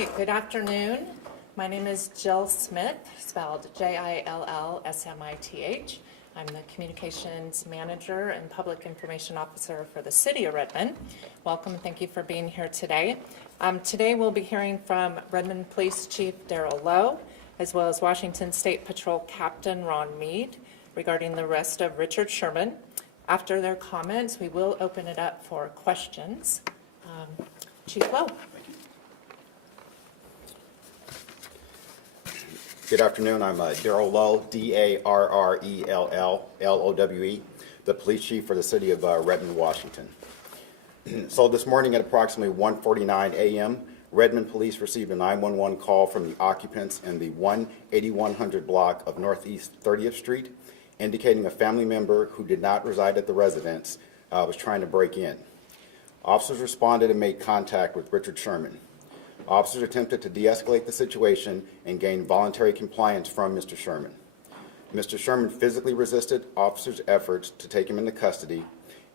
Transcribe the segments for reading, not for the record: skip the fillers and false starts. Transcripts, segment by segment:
right, good afternoon. My name is Jill Smith, spelled Jillsmith. I'm the Communications Manager and Public Information Officer for the City of Redmond. Welcome and thank you for being here today. Today we'll be hearing from Redmond Police Chief Darrell Lowe, as well as Washington State Patrol Captain Ron Mead, regarding the arrest of Richard Sherman. After their comments, we will open it up for questions. Chief Lowe. Good afternoon. I'm Darrell Lowe, D-A-R-R-E-L-L-L-O-W-E, the police chief for the city of Redmond, Washington. So this morning at approximately 1:49 a.m., Redmond Police received a 911 call from the occupants in the 8100 block of Northeast 30th Street, indicating a family member who did not reside at the residence was trying to break in. Officers responded and made contact with Richard Sherman. Officers attempted to de-escalate the situation and gain voluntary compliance from Mr. Sherman. Mr. Sherman physically resisted officers' efforts to take him into custody,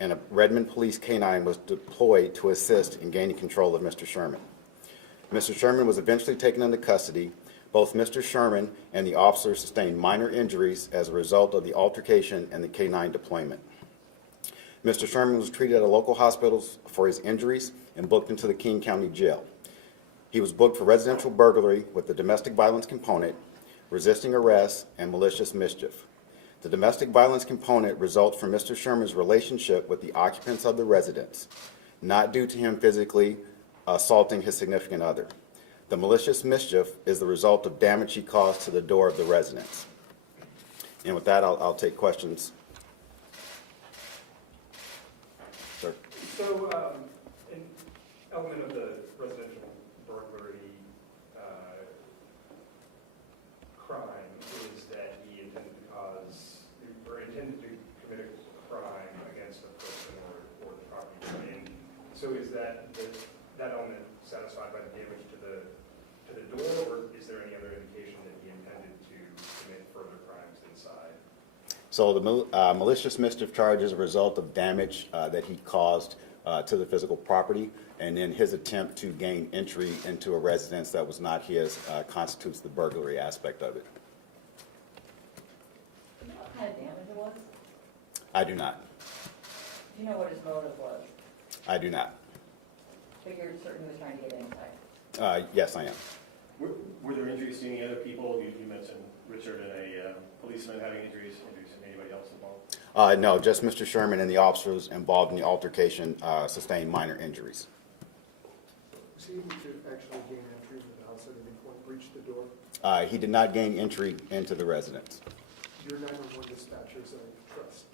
and a Redmond police canine was deployed to assist in gaining control of Mr. Sherman. Mr. Sherman was eventually taken into custody. Both Mr. Sherman and the officers sustained minor injuries as a result of the altercation and the canine deployment. Mr. Sherman was treated at a local hospital for his injuries and booked into the King County Jail. He was booked for residential burglary with the domestic violence component, resisting arrest, and malicious mischief. The domestic violence component results from Mr. Sherman's relationship with the occupants of the residence, not due to him physically assaulting his significant other. The malicious mischief is the result of damage he caused to the door of the residence. And with that, I'll take questions. Sir. So, an element of the residential burglary crime is that he intended to cause, or intended to commit a crime against a person or the property. And so is that element satisfied by the damage to the door, or is there any other indication that he intended to commit further crimes inside? So the malicious mischief charge is a result of damage that he caused to the physical property, and then his attempt to gain entry into a residence that was not his constitutes the burglary aspect of it. Do you know what kind of damage it was? I do not. Do you know what his motive was? I do not. But you're certain he was trying to get inside? Yes, I am. Were there injuries to any other people? You mentioned Richard and a policeman having injuries to anybody else involved? No, just Mr. Sherman and the officers involved in the altercation sustained minor injuries. Was he able to actually gain entry into the house at any point, breach the door? He did not gain entry into the residence. Your 911 dispatchers, I trust,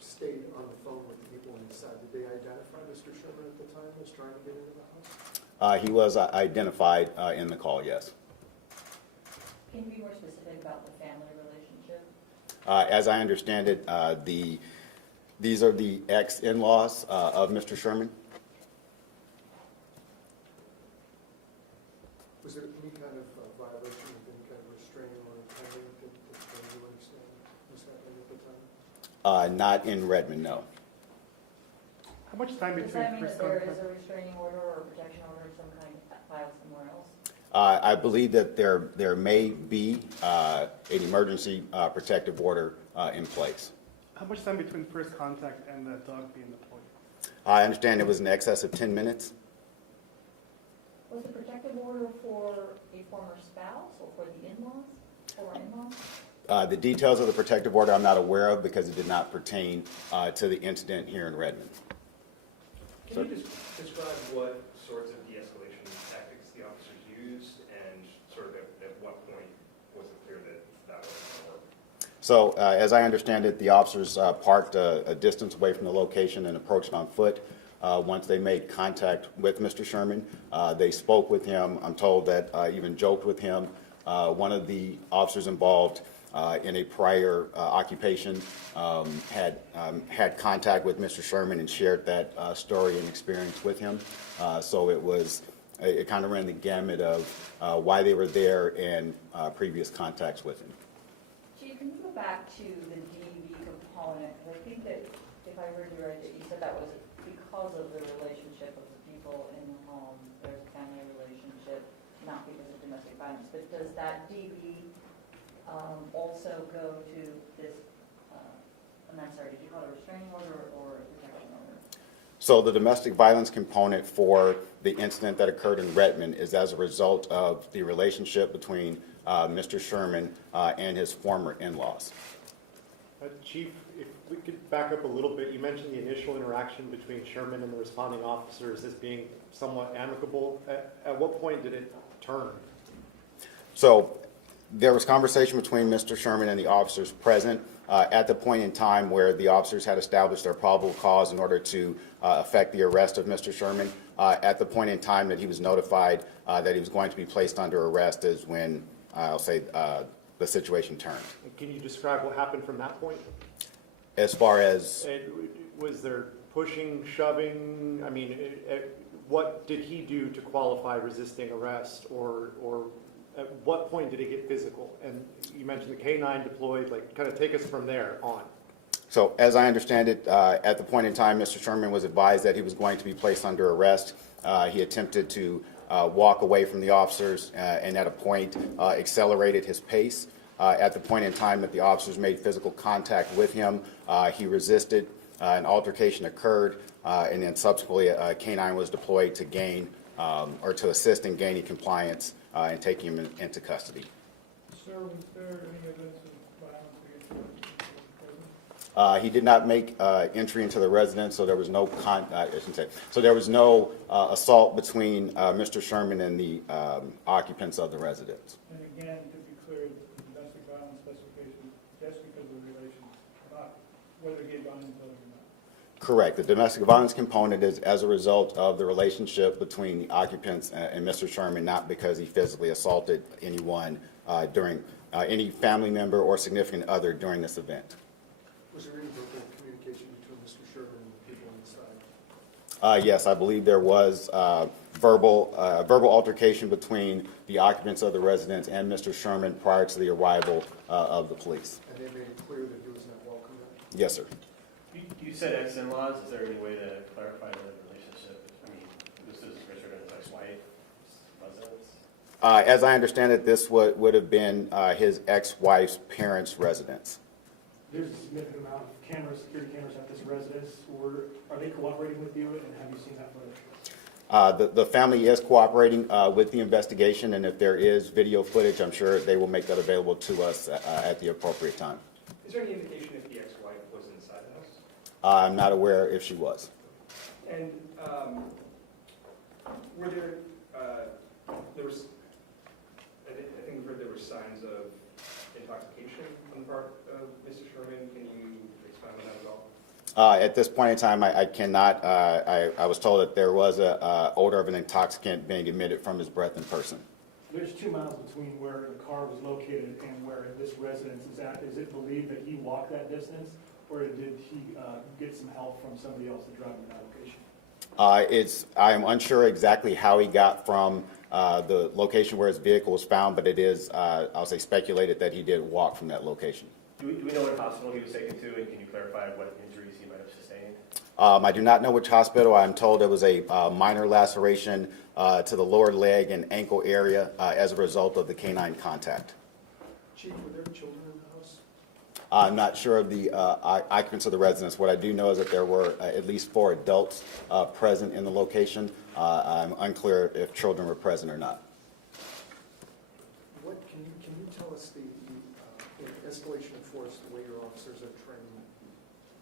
stayed on the phone with the people inside. Did they identify Mr. Sherman at the time as trying to get into the house? He was identified in the call, yes. Can you be more specific about the family relationship? As I understand it, these are the ex-in-laws of Mr. Sherman. Was there any kind of violation of any kind of restraining or impediment that you understand was happening at the time? Not in Redmond, no. How much time Does between that mean first that there contact? is a restraining order or protection order of some kind filed somewhere else? I believe that there may be an emergency protective order in place. How much time between first contact and the dog being deployed? I understand it was in excess of 10 minutes. Was the protective order for a former spouse or for the in-laws or in-laws? The details of the protective order I'm not aware of because it did not pertain to the incident here in Redmond. Can you just describe what sorts of de-escalation tactics the officers used, and sort of at what point was it clear that wasn't going to work? So, as I understand it, the officers parked a distance away from the location and approached on foot. Once they made contact with Mr. Sherman, they spoke with him. I'm told that even joked with him. One of the officers involved in a prior occupation had contact with Mr. Sherman and shared that story and experience with him. So it kind of ran the gamut of why they were there and previous contacts with him. Chief, can you go back to the DV component? Because I think that, if I heard you right, that you said that was because of the relationship of the people in the home. There's a family relationship. domestic violence, but does that DV also go to this, I'm sorry, did you call it a restraining order or a protection order? So the domestic violence component for the incident that occurred in Redmond is as a result of the relationship between Mr. Sherman and his former in-laws. Chief, if we could back up a little bit, you mentioned the initial interaction between Sherman and the responding officers as being somewhat amicable. At what point did it turn? So there was conversation between Mr. Sherman and the officers present at the point in time where the officers had established their probable cause in order to effect the arrest of Mr. Sherman. At the point in time that he was notified that he was going to be placed under arrest is when, I'll say, the situation turned. Can you describe what happened from that point? As far as, Was there pushing, shoving? I mean, what did he do to qualify resisting arrest, or at what point did it get physical? And you mentioned the K-9 deployed, like, kind of take us from there on. so as I understand it, at the point in time, Mr. Sherman was advised that he was going to be placed under arrest. He attempted to walk away from the officers and at a point accelerated his pace. At the point in time that the officers made physical contact with him, he resisted. An altercation occurred, and then subsequently a K-9 was deployed to gain or to assist in gaining compliance and taking him into custody. Sir, was there any evidence of violence against the person? He did not make entry into the residence, so there was no so there was no assault between Mr. Sherman and the occupants of the residence. And again, to be clear, the domestic violence specification, just because of the relations, not whether he had gone into it or not. Correct. The domestic violence component is as a result of the relationship between the occupants and Mr. Sherman, not because he physically assaulted anyone during any family member or significant other during this event. Was there any verbal communication between Mr. Sherman and the people inside? Yes, I believe there was verbal altercation between the occupants of the residence and Mr. Sherman prior to the arrival of the police. And they made it clear that he was not welcome there? Yes, sir. You said ex-in-laws. Is there any way to clarify the relationship? I mean, this is Richard and his ex-wife, residence? As I understand it, this would have been his ex-wife's parents' residence. There's a significant amount of cameras, security cameras at this residence, or are they cooperating with you, and have you seen that footage? The family is cooperating with the investigation, and if there is video footage, I'm sure they will make that available to us at the appropriate time. Is there any indication if the ex-wife was inside the house? I'm not aware if she was. And were there was, I think we heard there were signs of intoxication on the part of Mr. Sherman. Can you expound on that at all? At this point in time, I cannot. I was told that there was a odor of an intoxicant being emitted from his breath in person. There's 2 miles between where the car was located and where this residence is at. Is it believed that he walked that distance, or did he get some help from somebody else to drive him to that location? I am unsure exactly how he got from the location where his vehicle was found, but it is, I'll say, speculated that he did walk from that location. Do we know what hospital he was taken to, and can you clarify what injuries he might have sustained? I do not know which hospital. I'm told it was a minor laceration to the lower leg and ankle area as a result of the canine contact. Chief, were there children in the house? I'm not sure of the occupants of the residence. What I do know is that there were at least 4 adults present in the location. I'm unclear if children were present or not. What, can you tell us the escalation of force, the way your officers are trained?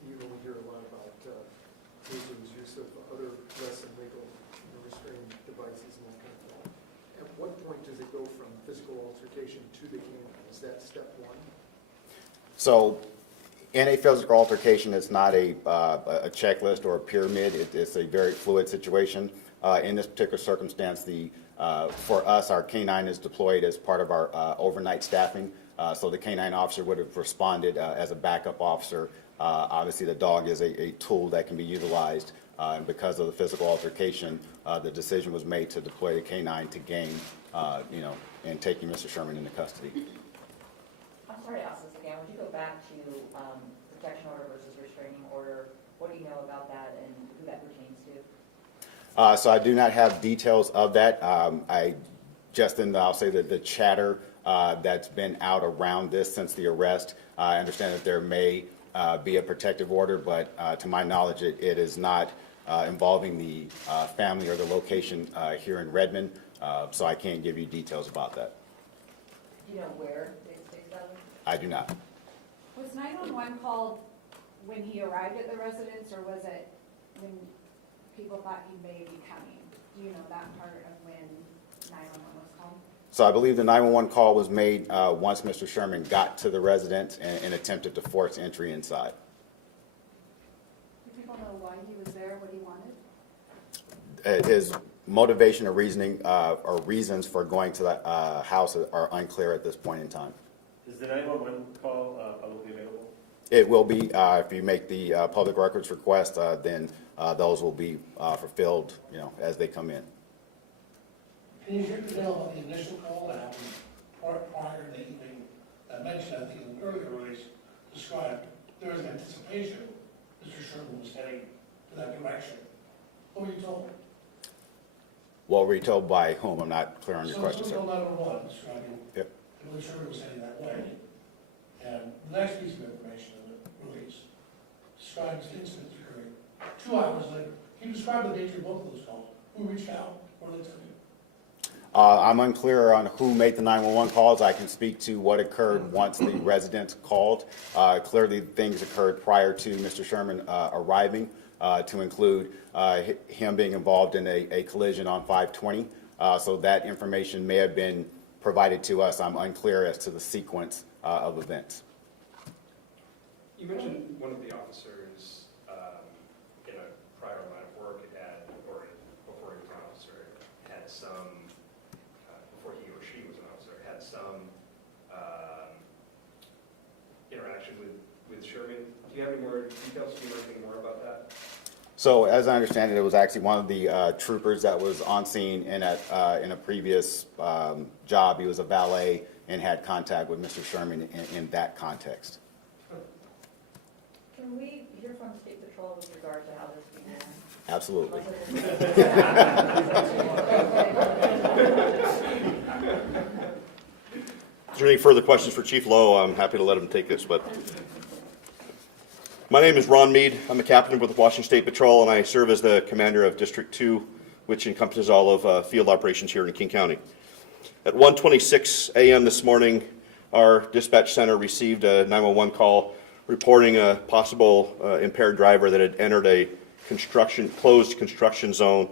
You know, we hear a lot about tasers, use of other less than legal restraining devices and that kind of thing. At what point does it go from physical altercation to the canine? Is that step 1? So in a physical altercation, it's not a checklist or a pyramid. It's a very fluid situation. In this particular circumstance, for us, our K-9 is deployed as part of our overnight staffing. So the K-9 officer would have responded as a backup officer. Obviously, the dog is a tool that can be utilized. And because of the physical altercation, the decision was made to deploy the K-9 to gain, and taking Mr. Sherman into custody. I'm sorry to ask this again, would you go back to protection order versus restraining order? What do you know about that and who that pertains to? So I do not have details of that. I Just in, I'll say that the chatter that's been out around this since the arrest, I understand that there may be a protective order, but to my knowledge, it is not involving the family or the location here in Redmond, so I can't give you details about that. Do you know where they stayed out of? I do not. Was 911 called when he arrived at the residence, or was it when people thought he may be coming? Do you know that part of when 911 was called? So I believe the 911 call was made once Mr. Sherman got to the residence and attempted to force entry inside. Do people know why he was there, what he wanted? His motivation or reasoning or reasons for going to that house are unclear at this point in time. Is the 911 call publicly available? It will be, if you make the public records request, then those will be fulfilled, as they come in. Can you share detail about the initial call that happened prior that you mentioned, I think in the earlier release, described there was an anticipation Mr. Sherman was heading to that direction? What were you told? What were you told by whom? I'm not clear on your question, sir. So 911 describing Yep. that Mr. Sherman was heading that way. And the next piece of information in the release describes incidents occurring 2 hours later. Can you describe the nature of both of those calls? Who reached out? What did they tell you? I'm unclear on who made the 911 calls. I can speak to what occurred once the residents called. Clearly, things occurred prior to Mr. Sherman arriving, to include him being involved in a collision on 520. So that information may have been provided to us. I'm unclear as to the sequence of events. You mentioned one of the officers in a prior line of work had, or before he was an officer, had some, before he or she was an officer, had some interaction with Sherman. Do you have any more details? Do you know anything more about that? So as I understand it, it was actually one of the troopers that was on scene in a previous job. He was a valet and had contact with Mr. Sherman in that context. Can we hear from State Patrol with regard to how this began? Absolutely. Is there any further questions for Chief Lowe? I'm happy to let him take this, but my name is Ron Mead. I'm a captain with the Washington State Patrol, and I serve as the commander of District 2, which encompasses all of field operations here in King County. At 1:26 a.m. this morning, our dispatch center received a 911 call reporting a possible impaired driver that had entered a closed construction zone,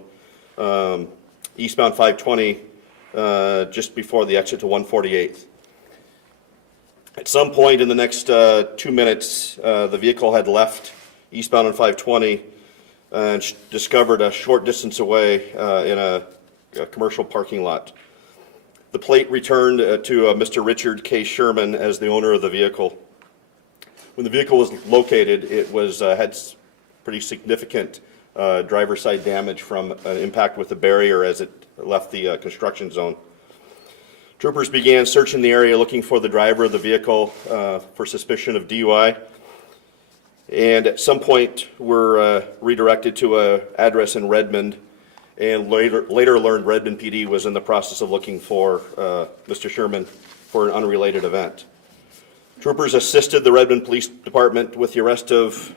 eastbound 520, just before the exit to 148th. At some point in the next 2 minutes, the vehicle had left eastbound on 520 and discovered a short distance away in a commercial parking lot. The plate returned to Mr. Richard K. Sherman as the owner of the vehicle. When the vehicle was located, it was had pretty significant driver's side damage from an impact with the barrier as it left the construction zone. Troopers began searching the area looking for the driver of the vehicle for suspicion of DUI, and at some point were redirected to an address in Redmond, and later learned Redmond PD was in the process of looking for Mr. Sherman for an unrelated event. Troopers assisted the Redmond Police Department with the arrest of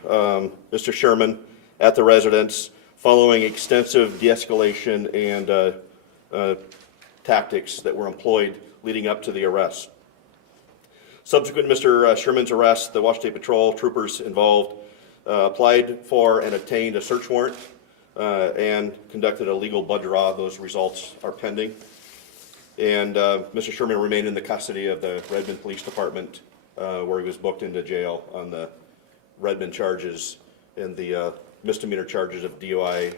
Mr. Sherman at the residence following extensive de-escalation and tactics that were employed leading up to the arrest. Subsequent to Mr. Sherman's arrest, the Washington State Patrol troopers involved applied for and obtained a search warrant and conducted a legal blood draw. Those results are pending. And Mr. Sherman remained in the custody of the Redmond Police Department where he was booked into jail on the Redmond charges, and the misdemeanor charges of DUI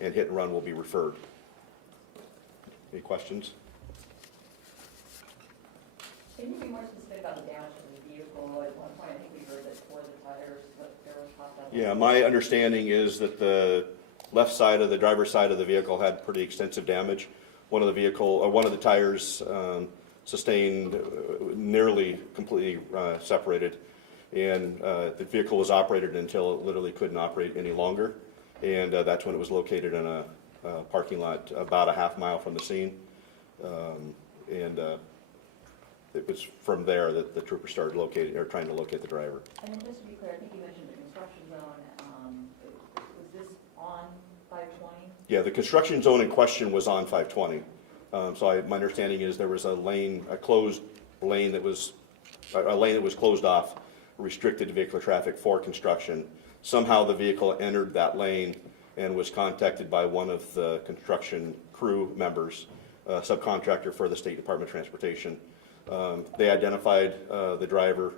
and hit and run will be referred. Any questions? Can you be more specific about the damage to the vehicle? At one point, I think we heard that four of the tires, there was popped out. Yeah, my understanding is that the left side of the driver's side of the vehicle had pretty extensive damage. One of the tires sustained nearly completely separated, and the vehicle was operated until it literally couldn't operate any longer, and that's when it was located in a parking lot about a half mile from the scene, And it was from there that the trooper started locating, or trying to locate the driver. And then just to be clear, I think you mentioned the construction zone, was this on 520? Yeah, the construction zone in question was on 520. So my understanding is there was a closed lane that was, a lane that was closed off, restricted to vehicular traffic for construction. Somehow the vehicle entered that lane and was contacted by one of the construction crew members, a subcontractor for the State Department of Transportation. They identified the driver,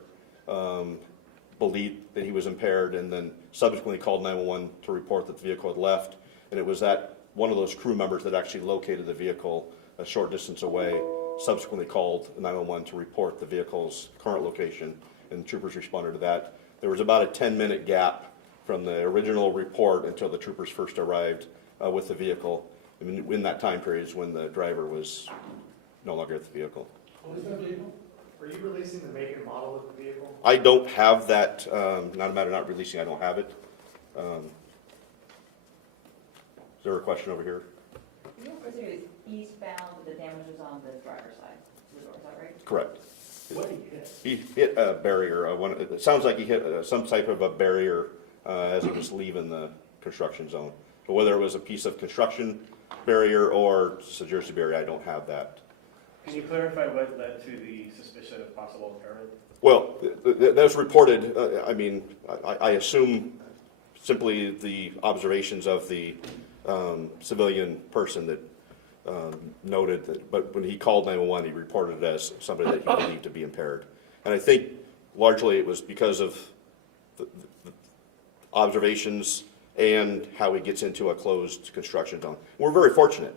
believed that he was impaired, and then subsequently called 911 to report that the vehicle had left. And it was that one of those crew members that actually located the vehicle a short distance away, subsequently called 911 to report the vehicle's current location, and troopers responded to that. There was about a 10-minute gap from the original report until the troopers first arrived with the vehicle. And in that time period is when the driver was no longer at the vehicle. What is that vehicle? Were you releasing the make and model of the vehicle? I don't have that, not a matter of not releasing, I don't have it. Is there a question over here? You know, it was eastbound, but the damage was on the driver's side, is that right? Correct. What did he hit? He hit a barrier. It sounds like he hit some type of a barrier as he was leaving the construction zone. But whether it was a piece of construction barrier or just a Jersey barrier, I don't have that. Can you clarify what led to the suspicion of possible impairment? Well, that was reported. I assume simply the observations of the civilian person that noted that, but when he called 911, he reported it as somebody that he believed to be impaired. And I think largely it was because of the observations and how he gets into a closed construction zone. We're very fortunate.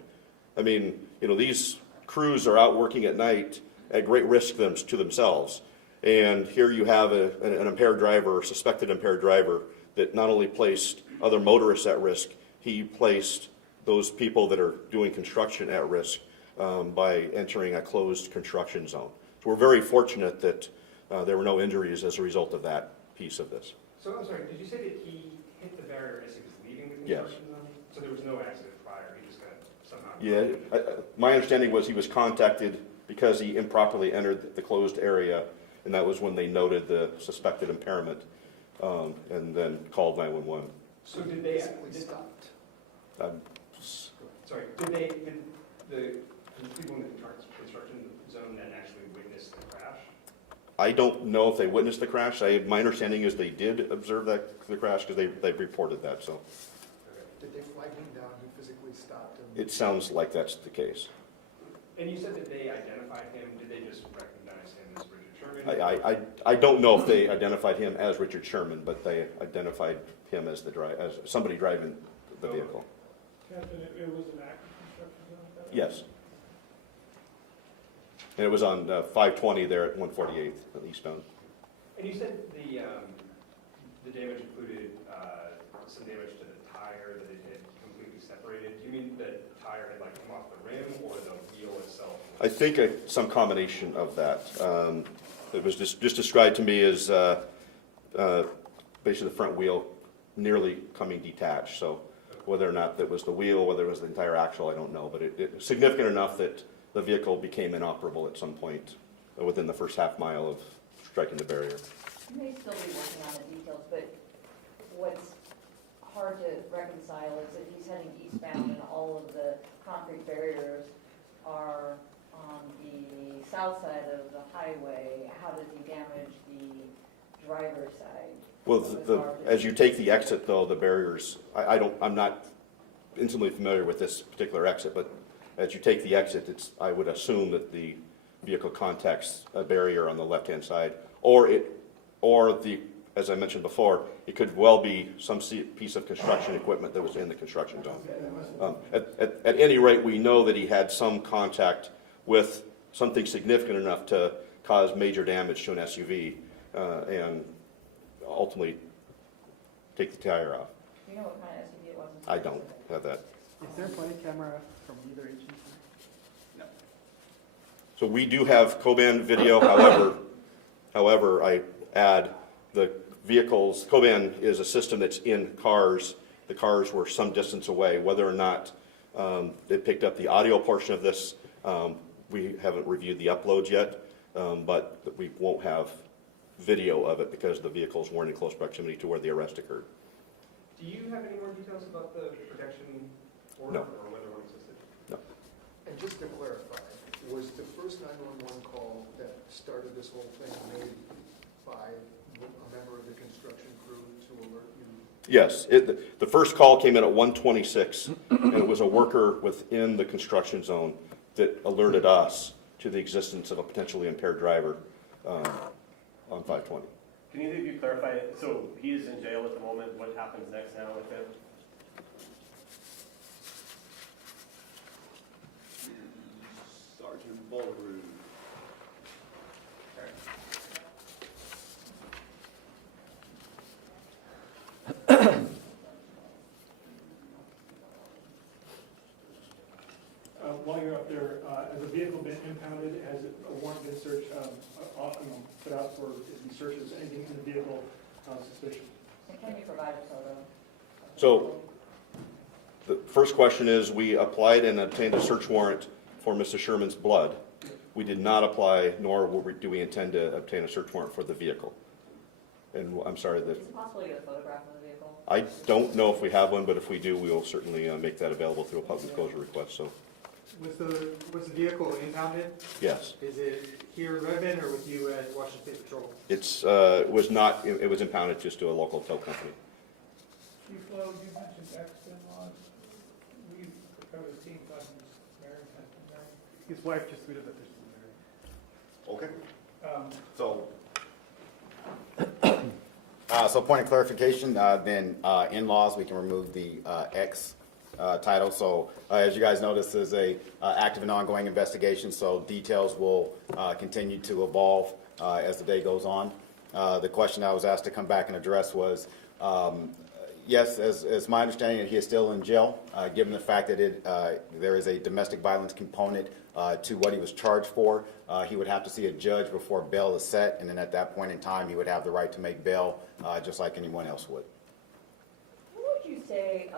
I mean, these crews are out working at night at great risk to themselves. And here you have an impaired driver, suspected impaired driver, that not only placed other motorists at risk, he placed those people that are doing construction at risk by entering a closed construction zone. So we're very fortunate that there were no injuries as a result of that piece of this. So I'm sorry, did you say that he hit the barrier as he was leaving the Yes. construction zone? So there was no accident prior, he just kind of somehow. Yeah, my understanding was he was contacted because he improperly entered the closed area, and that was when they noted the suspected impairment, and then called 911. So did they, Stopped. sorry, did the people in the construction zone then actually witness the crash? I don't know if they witnessed the crash. My understanding is they did observe the crash because they reported that. So Did they flag him down? He physically stopped him? it sounds like that's the case. And you said that they identified him, did they just recognize him as Richard Sherman? I don't know if they identified him as Richard Sherman, but they identified him as as somebody driving the vehicle. Captain, it was an active construction zone at that time? Yes. And it was on 520 there at 148th eastbound. And you said the damage included some damage to the tire, that it had completely separated. Do you mean that the tire had come off the rim or the wheel itself? I think some combination of that. It was just described to me as basically the front wheel nearly coming detached. So whether or not that was the wheel, whether it was the entire axle, I don't know. But it significant enough that the vehicle became inoperable at some point within the first half mile of striking the barrier. You may still be working on the details, but what's hard to reconcile is if he's heading eastbound and all of the concrete barriers are on the south side of the highway, how does he damage the driver's side? Well, as you take the exit, though, the barriers, I'm not intimately familiar with this particular exit, but as you take the exit, I would assume that the vehicle contacts a barrier on the left-hand side, or as I mentioned before, it could well be some piece of construction equipment that was in the construction zone. At any rate, we know that he had some contact with something significant enough to cause major damage to an SUV and ultimately take the tire off. Do you know what kind of SUV it was? I don't have that. Is there a body camera from either agency? So we do have Coban video, however, I add the vehicles, Coban is a system that's in cars. The cars were some distance away. Whether or not it picked up the audio portion of this, We haven't reviewed the uploads yet, but we won't have video of it because the vehicles weren't in close proximity to where the arrest occurred. Do you have any more details about the protection order No. or whether one existed? And just to clarify, was the first 911 call that started this whole thing made by a member of the construction crew to alert you? Yes, the first call came in at 1:26, and it was a worker within the construction zone that alerted us to the existence of a potentially impaired driver on 520. Can either of you clarify, so he is in jail at the moment, what happens next now with him? Sergeant Ballroom. While you're up there, has a vehicle been impounded? Has a warrant been searched, put out for the searches, anything in the vehicle suspicious? And can you provide a photo? So the first question is, we applied and obtained a search warrant for Mr. Sherman's blood. We did not apply, nor do we intend to obtain a search warrant for the vehicle. And I'm sorry Is that, it possible to get a photograph of the vehicle? I don't know if we have one, but if we do, we will certainly make that available through a public disclosure request, so, Was the vehicle impounded? yes. Is it here in Redmond or with you at Washington State Patrol? It was not, it was impounded just to a local tow company. Chief Lowe, you mentioned accident laws. We covered the team from Marion, Pennsylvania. His wife just tweeted that there's some there. Okay. So point of clarification, then in-laws, we can remove the X title. So as you guys know, this is a active and ongoing investigation, so details will continue to evolve as the day goes on. The question I was asked to come back and address was, yes, as my understanding that he is still in jail, given the fact that there is a domestic violence component to what he was charged for. He would have to see a judge before bail is set, and then at that point in time, he would have the right to make bail, just like anyone else would. What would you say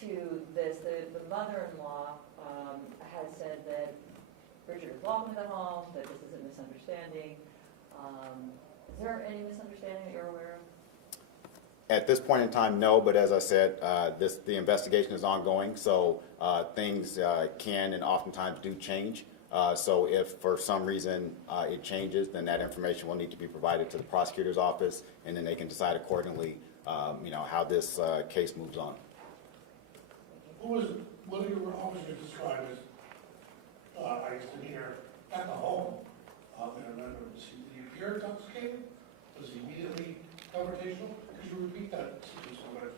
to this? The mother-in-law has said that Richard is welcome to the home, that this is a misunderstanding. Is there any misunderstanding that you're aware of? At this point in time, no, but as I said, the investigation is ongoing, so things can and oftentimes do change. So if for some reason it changes, then that information will need to be provided to the prosecutor's office, and then they can decide accordingly, how this case moves on. What do your officers describe as, I guess, demeanor at the home in a Redmond? Did he appear intoxicated? Was he immediately confrontational? Could you repeat that situation,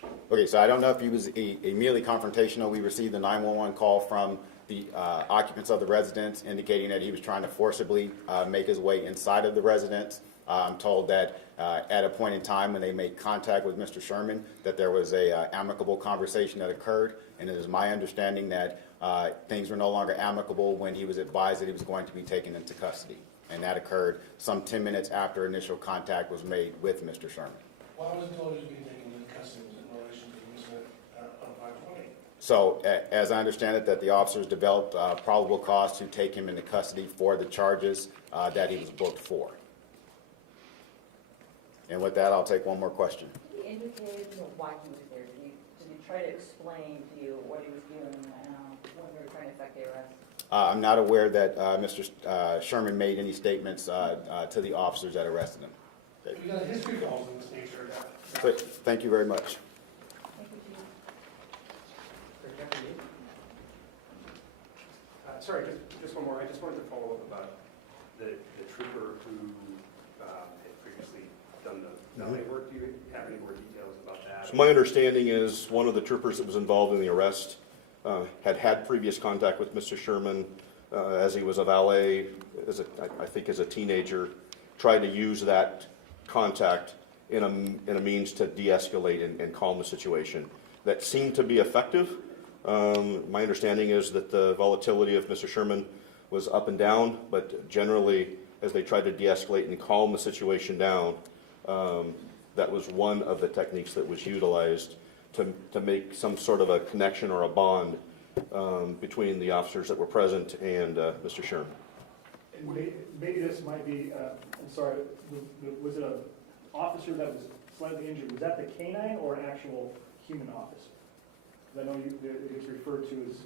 please? Okay, so I don't know if he was immediately confrontational. We received a 911 call from the occupants of the residence indicating that he was trying to forcibly make his way inside of the residence. I'm told that at a point in time when they made contact with Mr. Sherman, that there was a amicable conversation that occurred, and it is my understanding that things were no longer amicable when he was advised that he was going to be taken into custody. And that occurred some 10 minutes after initial contact was made with Mr. Sherman. Why was the orders being taken into custody? Was it in relation to the incident on 520? So as I understand it, that the officers developed probable cause to take him into custody for the charges that he was booked for. And with that, I'll take one more question. Did he indicate why he was there? Did he try to explain to you what he was doing when they were trying to effect the arrest? I'm not aware that Mr. Sherman made any statements to the officers that arrested him. You got a history of calls in this nature. But thank you very much. Thank you, Chief. Sorry, just one more. I just wanted to follow up about the trooper who had previously done the valet work. Do you have any more details about that? So my understanding is one of the troopers that was involved in the arrest had previous contact with Mr. Sherman as he was a valet, I think as a teenager, tried to use that contact in a means to de-escalate and calm the situation. That seemed to be effective. My understanding is that the volatility of Mr. Sherman was up and down, but generally, as they tried to de-escalate and calm the situation down, that was one of the techniques that was utilized to make some sort of a connection or a bond between the officers that were present and Mr. Sherman. And maybe this might be, I'm sorry, was it an officer that was slightly injured? Was that the canine or an actual human officer? 'Cause I know it's referred to as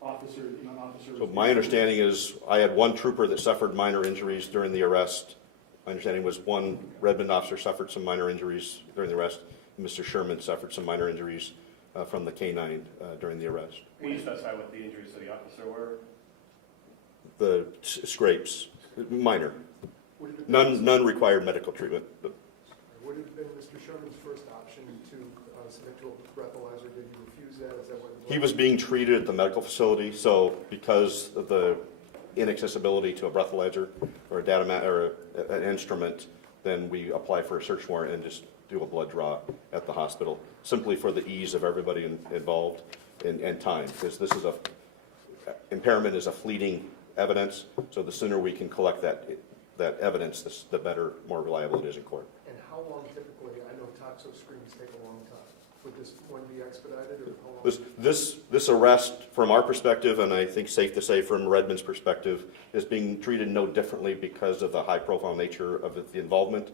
officer, you know, an officer. So my understanding is I had one trooper that suffered minor injuries during the arrest. My understanding was one Redmond officer suffered some minor injuries during the arrest. Mr. Sherman suffered some minor injuries from the canine during the arrest. Can you specify what the injuries to the officer were? The scrapes, minor. Would it have been- None required medical treatment. Would it have been Mr. Sherman's first option to submit to a breathalyzer? Did he refuse that? Is that what? He was being treated at the medical facility, so because of the inaccessibility to a breathalyzer or a or an instrument, then we apply for a search warrant and just do a blood draw at the hospital, simply for the ease of everybody involved and time, because this is impairment is a fleeting evidence, so the sooner we can collect that evidence, the better, more reliable it is in court. And how long typically, I know toxo screens take a long time. Would this one be expedited or how long? This arrest, from our perspective, and I think safe to say from Redmond's perspective, is being treated no differently because of the high-profile nature of the involvement.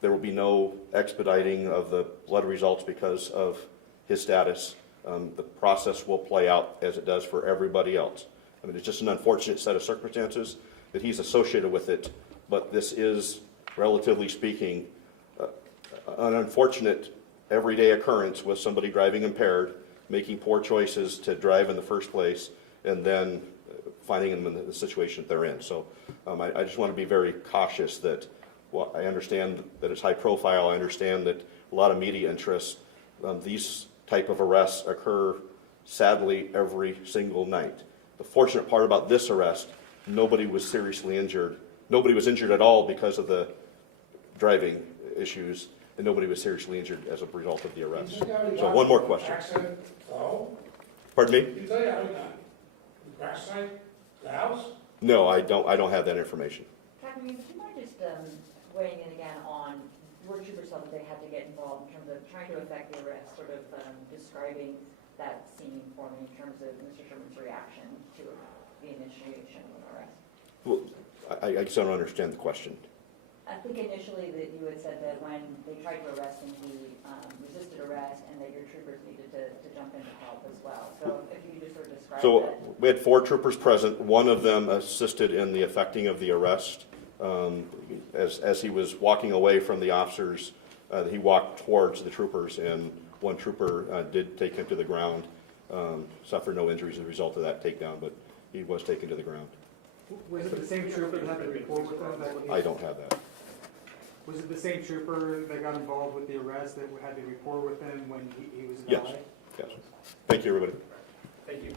There will be no expediting of the blood results because of his status. The process will play out as it does for everybody else. I mean, it's just an unfortunate set of circumstances that he's associated with it, but this is, relatively speaking, an unfortunate everyday occurrence with somebody driving impaired, making poor choices to drive in the first place, and then finding them in the situation that they're in. So I just want to be very cautious that, well, I understand that it's high profile. I understand that a lot of media interest. These type of arrests occur, sadly, every single night. The fortunate part about this arrest, nobody was seriously injured. Nobody was injured at all because of the driving issues, and nobody was seriously injured as a result of the arrest. So one more question. Pardon me? You tell you how he got the crash site, the house? No, I don't have that information. Captain, would you mind just weighing in again on where troopers felt that they had to get involved in terms of trying to affect the arrest, sort of describing that scene for me in terms of Mr. Sherman's reaction to the initiation of the arrest? Well, I guess I don't understand the question. I think initially that you had said that when they tried to arrest him, he resisted arrest and that your troopers needed to jump in to help as well. So if you could just sort of describe So that. we had 4 troopers present. One of them assisted in the effecting of the arrest. As he was walking away from the officers, he walked towards the troopers, and one trooper did take him to the ground, suffered no injuries as a result of that takedown, but he was taken to the ground. Was it the same trooper that had the report with them? I don't have that. Was it the same trooper that got involved with the arrest that had the report with him when he was in Yes. LA? Yes. Thank you, everybody. Thank you.